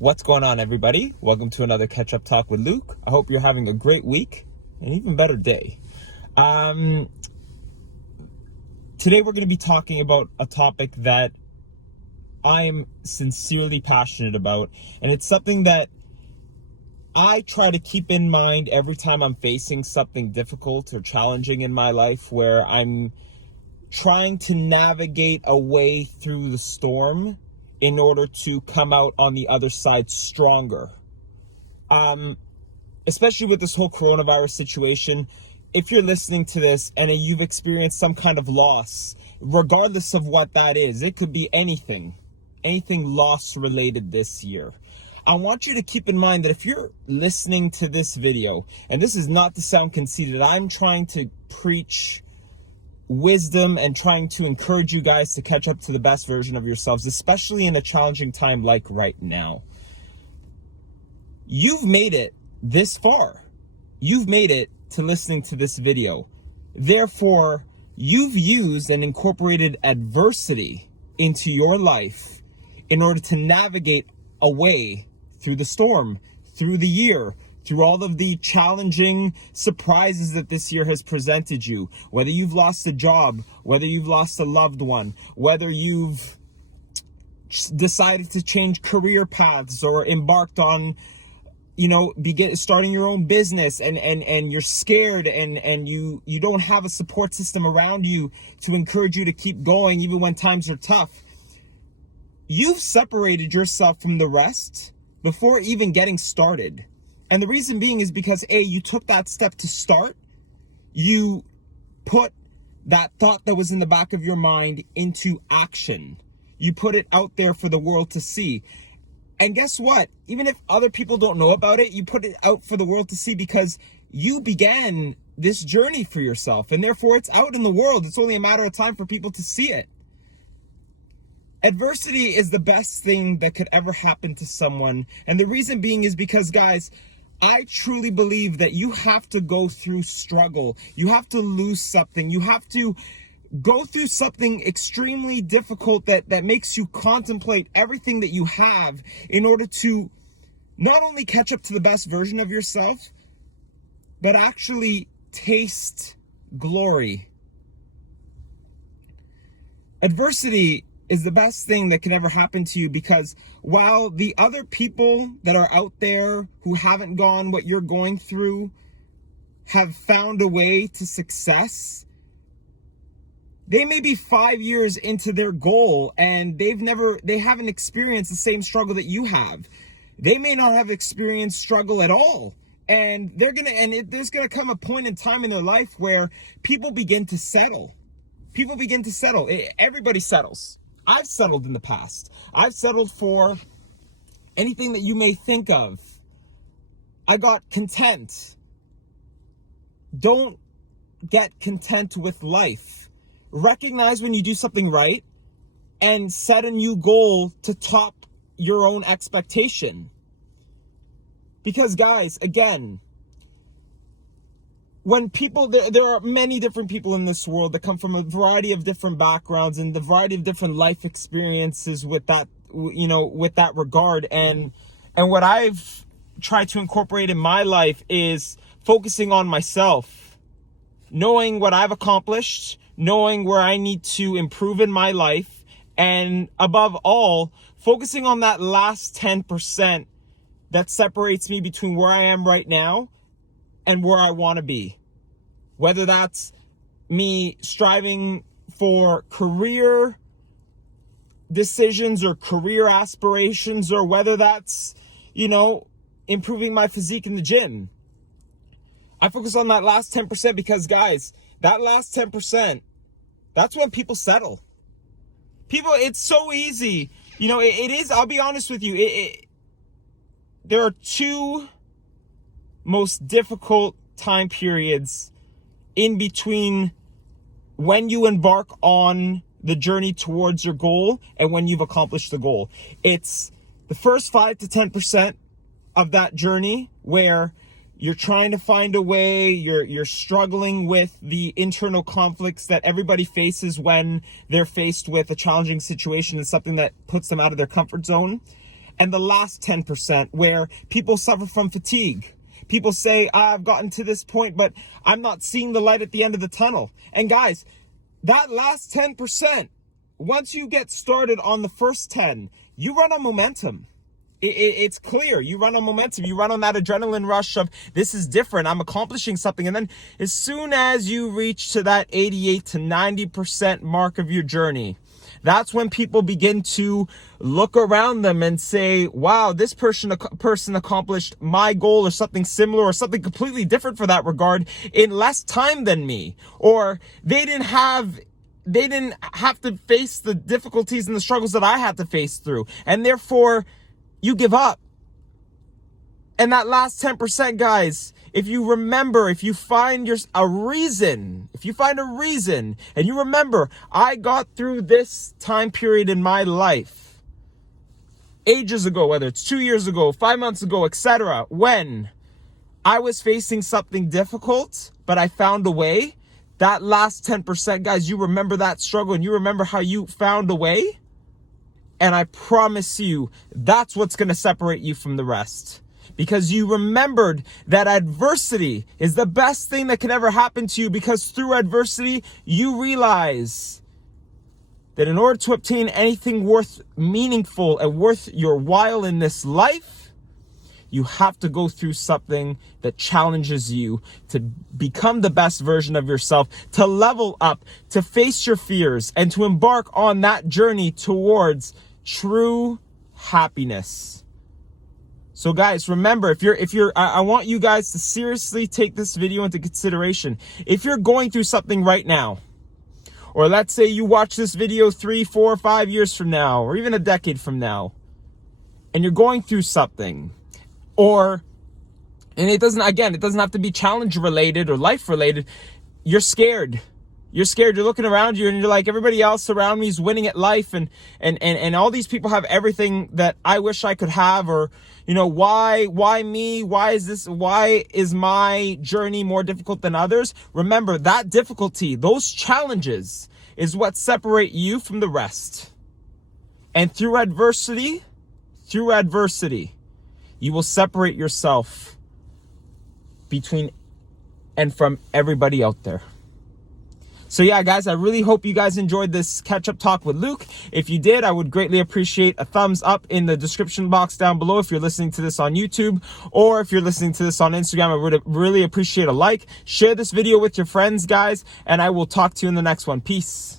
What's going on, everybody? Welcome to another CatchUp Talk with Luke. I hope you're having a great week, an even better day. Today we're going to be talking about a topic that I am sincerely passionate about, and it's something that I try to keep in mind every time I'm facing something difficult or challenging in my life, where I'm trying to navigate a way through the storm in order to come out on the other side stronger. Especially with this whole coronavirus situation, if you're listening to this and you've experienced some kind of loss, regardless of what that is, it could be anything loss related this year. I want you to keep in mind that if you're listening to this video, and this is not to sound conceited, I'm trying to preach wisdom and trying to encourage you guys to catch up to the best version of yourselves, especially in a challenging time like right now. You've made it this far. You've made it to listening to this video. Therefore, you've used and incorporated adversity into your life in order to navigate a way through the storm, through the year, through all of the challenging surprises that this year has presented you. Whether you've lost a job, whether you've lost a loved one, whether you've decided to change career paths or embarked on, starting your own business and you're scared and you don't have a support system around you to encourage you to keep going even when times are tough. You've separated yourself from the rest before even getting started. And the reason being is because, A, you took that step to start. You put that thought that was in the back of your mind into action. You put it out there for the world to see. And guess what? Even if other people don't know about it, you put it out for the world to see because you began this journey for yourself. And therefore, it's out in the world. It's only a matter of time for people to see it. Adversity is the best thing that could ever happen to someone. And the reason being is because, guys, I truly believe that you have to go through struggle. You have to lose something. You have to go through something extremely difficult that makes you contemplate everything that you have in order to not only catch up to the best version of yourself, but actually taste glory. Adversity is the best thing that can ever happen to you, because while the other people that are out there who haven't gone what you're going through have found a way to success, they may be 5 years into their goal and they haven't experienced the same struggle that you have. They may not have experienced struggle at all. And there's gonna come a point in time in their life where people begin to settle. Everybody settles. I've settled in the past. I've settled for anything that you may think of. I got content. Don't get content with life. Recognize when you do something right and set a new goal to top your own expectation. Because, guys, again, when people, there are many different people in this world that come from a variety of different backgrounds and the variety of different life experiences with that, with that regard. And what I've tried to incorporate in my life is focusing on myself, knowing what I've accomplished, knowing where I need to improve in my life, and above all, focusing on that last 10% that separates me between where I am right now and where I want to be. Whether that's me striving for career decisions or career aspirations, or whether that's, improving my physique in the gym. I focus on that last 10% because, guys, that last 10%, that's when people settle. It's so easy. It is, I'll be honest with you, there are two most difficult time periods in between when you embark on the journey towards your goal and when you've accomplished the goal. It's the first 5 to 10% of that journey where you're trying to find a way, you're struggling with the internal conflicts that everybody faces when they're faced with a challenging situation and something that puts them out of their comfort zone. And the last 10% where people suffer from fatigue. People say, I've gotten to this point, but I'm not seeing the light at the end of the tunnel. And guys, that last 10%, once you get started on the first 10, you run on momentum. It's clear. You run on momentum. You run on that adrenaline rush of, this is different. I'm accomplishing something. And then as soon as you reach to that 88 to 90% mark of your journey, that's when people begin to look around them and say, wow, this person accomplished my goal or something similar or something completely different for that regard in less time than me. Or they didn't have to face the difficulties and the struggles that I had to face through. And therefore, you give up. And that last 10%, guys, if you remember, if you find a reason, and you remember, I got through this time period in my life ages ago, whether it's 2 years ago, 5 months ago, etc., when I was facing something difficult, but I found a way. That last 10%, guys, you remember that struggle and you remember how you found a way. And I promise you, that's what's going to separate you from the rest. Because you remembered that adversity is the best thing that can ever happen to you, because through adversity, you realize that in order to obtain anything worth meaningful and worth your while in this life, you have to go through something that challenges you to become the best version of yourself, to level up, to face your fears, and to embark on that journey towards true happiness. So guys, remember, I want you guys to seriously take this video into consideration. If you're going through something right now, or let's say you watch this video 3, 4, 5 years from now, or even a decade from now, and you're going through something, and it doesn't have to be challenge related or life related, you're scared. You're scared. You're looking around you and you're like, everybody else around me is winning at life, and all these people have everything that I wish I could have, or why me? Why is my journey more difficult than others? Remember, that difficulty, those challenges is what separate you from the rest. And through adversity, you will separate yourself between and from everybody out there. So yeah, guys, I really hope you guys enjoyed this catch-up talk with Luke. If you did, I would greatly appreciate a thumbs up in the description box down below if you're listening to this on YouTube, or if you're listening to this on Instagram, I would really appreciate a like. Share this video with your friends, guys, and I will talk to you in the next one. Peace.